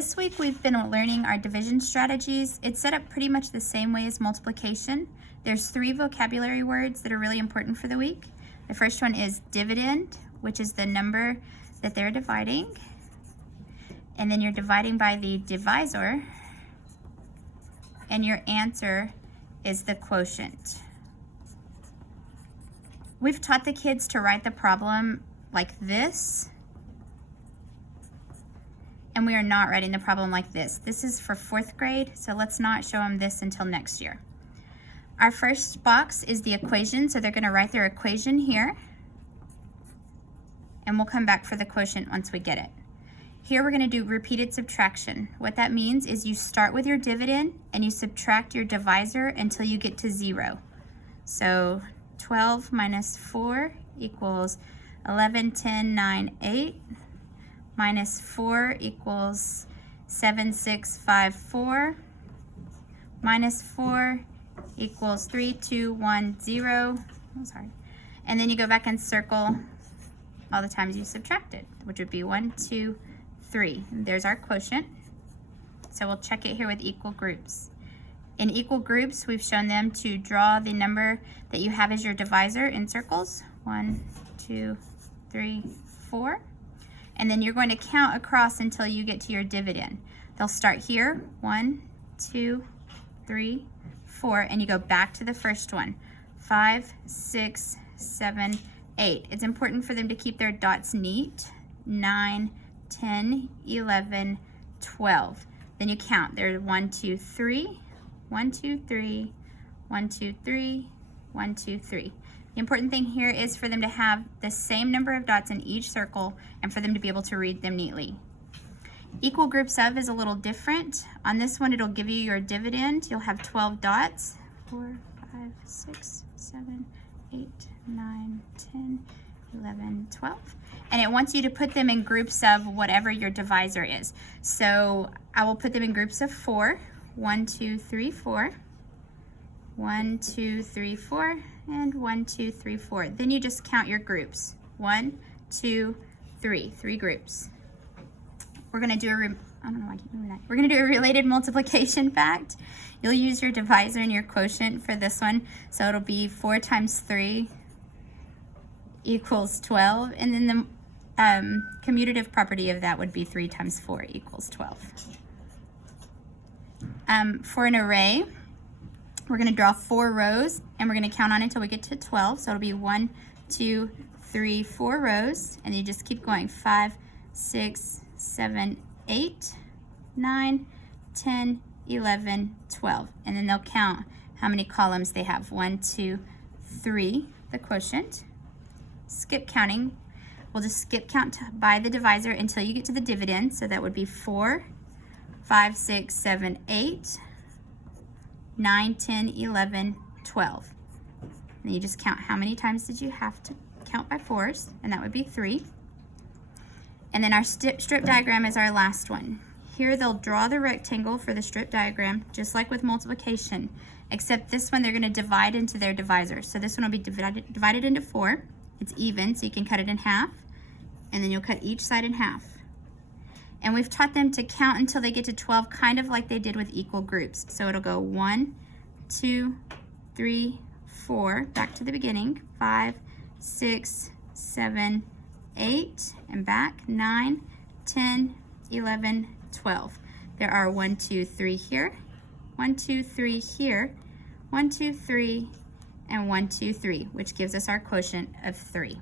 This week we've been learning our division strategies. It's set up pretty much the same way as multiplication. There's 3 vocabulary words that are really important for the week. The first one is dividend, which is the number that they're dividing. And then you're dividing by the divisor. And your answer is the quotient. We've taught the kids to write the problem like this. And we are not writing the problem like this. This is for 4th grade, so let's not show them this until next year. Our first box is the equation, so they're gonna write their equation here. And we'll come back for the quotient once we get it. Here we're gonna do repeated subtraction. What that means is you start with your dividend and you subtract your divisor until you get to 0. So 12 minus 4 equals 11, 10, 9, 8. Minus 4 equals 7, 6, 5, 4. Minus 4 equals 3, 2, 1, 0. Oh, sorry. And then you go back and circle all the times you subtracted, which would be 1, 2, 3. There's our quotient. So we'll check it here with equal groups. In equal groups, we've shown them to draw the number that you have as your divisor in circles. 1, 2, 3, 4. And then you're going to count across until you get to your dividend. They'll start here, 1, 2, 3, 4, and you go back to the first one, 5, 6, 7, 8. It's important for them to keep their dots neat, 9, 10, 11, 12. Then you count, there's 1, 2, 3, 1, 2, 3, 1, 2, 3, 1, 2, 3. The important thing here is for them to have the same number of dots in each circle and for them to be able to read them neatly. Equal groups of is a little different. On this one, it'll give you your dividend. You'll have 12 dots. 4, 5, 6, 7, 8, 9, 10, 11, 12. And it wants you to put them in groups of whatever your divisor is. So I will put them in groups of 4. 1, 2, 3, 4. 1, 2, 3, 4, and 1, 2, 3, 4. Then you just count your groups. 1, 2, 3. 3 groups. We're gonna do We're gonna do a related multiplication fact. You'll use your divisor and your quotient for this one. So it'll be 4 times 3 equals 12. And then the commutative property of that would be 3 times 4 equals 12. For an array, we're going to draw 4 rows and we're going to count on until we get to 12. So it'll be 1, 2, 3, 4 rows. And you just keep going. 5, 6, 7, 8, 9, 10, 11, 12. And then they'll count how many columns they have. 1, 2, 3, the quotient. Skip counting. We'll just skip count by the divisor until you get to the dividend. So that would be 4, 5, 6, 7, 8. 9, 10, 11, 12. And you just count how many times did you have to count by 4s, and that would be 3. And then our strip diagram is our last one. Here they'll draw the rectangle for the strip diagram, just like with multiplication, except this one they're going to divide into their divisor. So this one will be divided into 4. It's even, so you can cut it in half, and then you'll cut each side in half. And we've taught them to count until they get to 12, kind of like they did with equal groups. So it'll go 1, 2, 3, 4, back to the beginning, 5, 6, 7, 8, and back, 9, 10, 11, 12. There are 1, 2, 3 here, 1, 2, 3 here, 1, 2, 3, and 1, 2, 3, which gives us our quotient of 3.